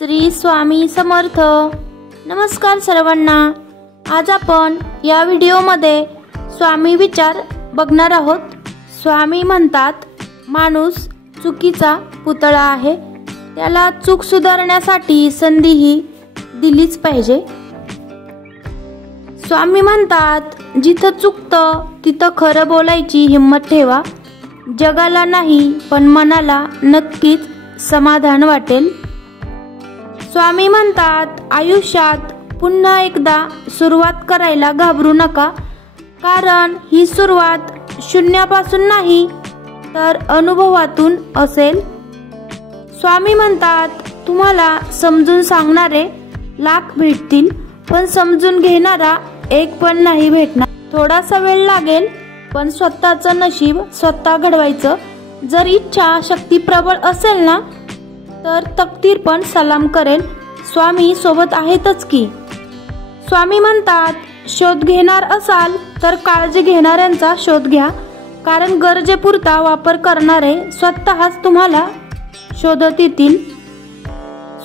श्री स्वामी समर्थ। नमस्कार सर्वांना। आज आपण या व्हिडिओमध्ये स्वामी विचार बघणार आहोत। स्वामी म्हणतात माणूस चुकीचा पुतळा आहे, त्याला चूक सुधारण्यासाठी संधीही दिलीच पाहिजे। स्वामी म्हणतात जिथं चुकतं तिथं खरं बोलायची हिम्मत ठेवा। जगाला नाही पण मनाला नक्कीच समाधान वाटेल। स्वामी म्हणतात आयुष्यात पुन्हा एकदा सुरुवात करायला घाबरू नका, कारण ही सुरुवात शून्यापासून नाही तर अनुभवातून असेल। स्वामी म्हणतात तुम्हाला समजून सांगणारे लाख भेटतील, पण समजून घेणारा एक पण नाही भेटणार। थोडासा वेळ लागेल, पण स्वतःचं नशीब स्वतः घडवायचं। जर इच्छा शक्ती प्रबळ असेल ना, तर तकदीर पण सलाम करेल। स्वामी सोबत आहेतच की। स्वामी म्हणतात शोध घेणार असाल तर काळजी घेणाऱ्यांचा शोध घ्या, कारण गरजेपुरता वापर करणारे स्वतःच तुम्हाला शोधत येतील।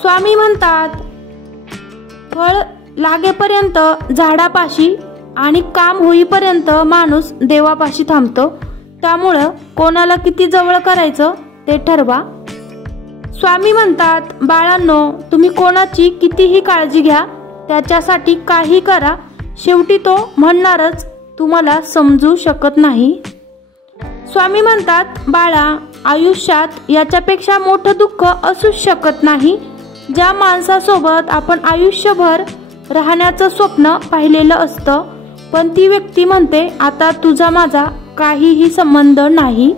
स्वामी म्हणतात फळ लागेपर्यंत झाडापाशी आणि काम होईपर्यंत माणूस देवापाशी थांबतो। त्यामुळे कोणाला किती जवळ करायचं ते ठरवा। स्वामी म्हणतात बाळांनो, तुम्ही कोणाची कितीही काळजी घ्या, त्याच्यासाठी काही करा, शेवटी तो म्हणणारच तुम्हाला समजू शकत नाही। स्वामी म्हणतात बाळा, आयुष्यात याच्यापेक्षा मोठं दुःख असू शकत नाही। ज्या माणसासोबत आपण आयुष्यभर राहण्याचं स्वप्न पाहिलेलं असतं, पण ती व्यक्ती म्हणते आता तुझा माझा काहीही संबंध नाही।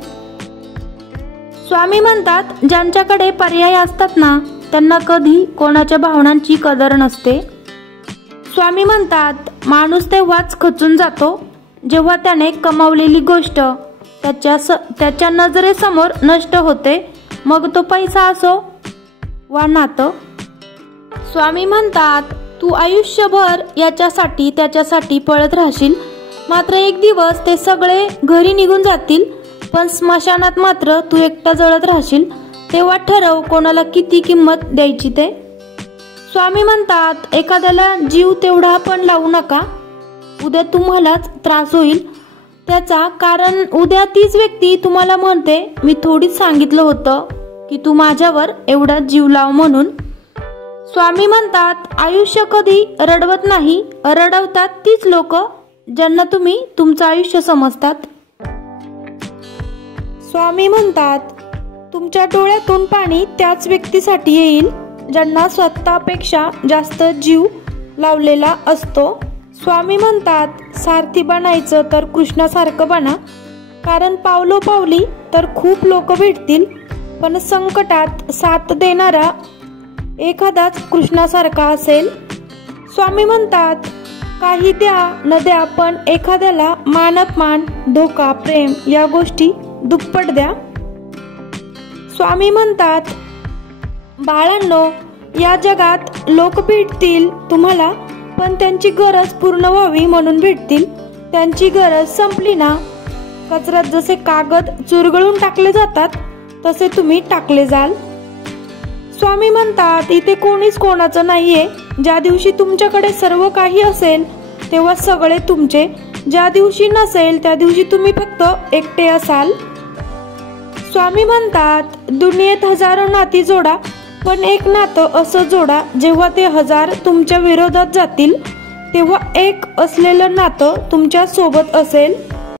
स्वामी म्हणतात ज्यांच्याकडे पर्याय असतात ना, त्यांना कधी कोणाच्या भावनांची कदर नसते। स्वामी म्हणतात माणूस तेव्हाच खचून जातो जेव्हा त्याने कमावलेली गोष्ट त्याच्या नजरेसमोर नष्ट होते, मग तो पैसा असो वा नातं। स्वामी म्हणतात तू आयुष्यभर याच्यासाठी त्याच्यासाठी पळत राहशील, मात्र एक दिवस ते सगळे घरी निघून जातील, पण स्मशानात मात्र तू एकटा जळत राहशील। तेव्हा ठरव कोणाला किती किंमत द्यायची ते। स्वामी म्हणतात एखाद्याला जीव तेवढा पण लावू नका, उद्या तुम्हालाच त्रास होईल त्याचा, कारण उद्या तीच व्यक्ती तुम्हाला म्हणते मी थोडीच सांगितलं होतं की तू माझ्यावर एवढा जीव लाव म्हणून। स्वामी म्हणतात आयुष्य कधी रडवत नाही, रडवतात तीच लोक ज्यांना तुम्ही तुमचं आयुष्य समजतात। स्वामी म्हणतात तुमच्या डोळ्यातून पाणी त्याच व्यक्तीसाठी येईल ज्यांना स्वतःपेक्षा जास्त जीव लावलेला असतो। स्वामी म्हणतात सारथी बनायचं तर कृष्णासारखं बना, कारण पावलोपावली तर खूप लोक भेटतील, पण संकटात साथ देणारा एखादाच कृष्णासारखा असेल। स्वामी म्हणतात काही द्या न द्या, पण एखाद्याला मानपमान धोका प्रेम या गोष्टी दुप्पट द्या। स्वामी म्हणतात बाळांनो, या जगात लोक भेटतील तुम्हाला, पण त्यांची गरज पूर्ण व्हावी म्हणून भेटतील। त्यांची गरज संपली ना, कचऱ्यात जसे कागद चुरगळून टाकले जातात तसे तुम्ही टाकले जाल। स्वामी म्हणतात इथे कोणीच कोणाचं नाहीये। ज्या दिवशी तुमच्याकडे सर्व काही असेल तेव्हा सगळे तुमचे, ज्या दिवशी नसेल त्या दिवशी तुम्ही फक्त एकटे असाल। स्वामी म्हणतात दुनियेत हजारो नाती जोडा, पण एक नातं असं जोडा जेव्हा ते हजार तुमच्या विरोधात जातील तेव्हा एक असलेलं नातं तुमच्या सोबत असेल।